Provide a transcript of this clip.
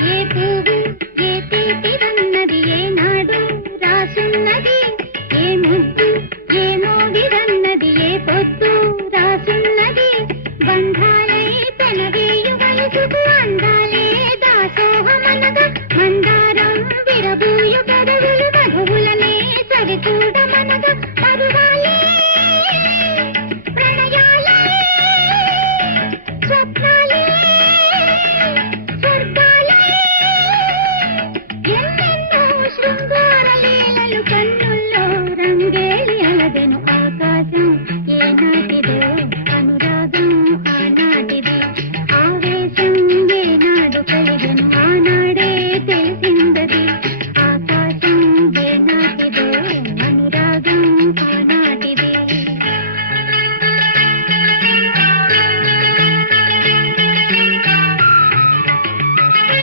ఏ పువ్వు ఏ తీపిదన్నది ఏనాడు రాసున్నది, ఏ ముద్దు ఏ మోగిదన్నది ఏ పొద్దు రాసున్నది. బంధాలై పెనవేయు వలసుకు అందాలే దాసోహమనగా మందారం విరబూయు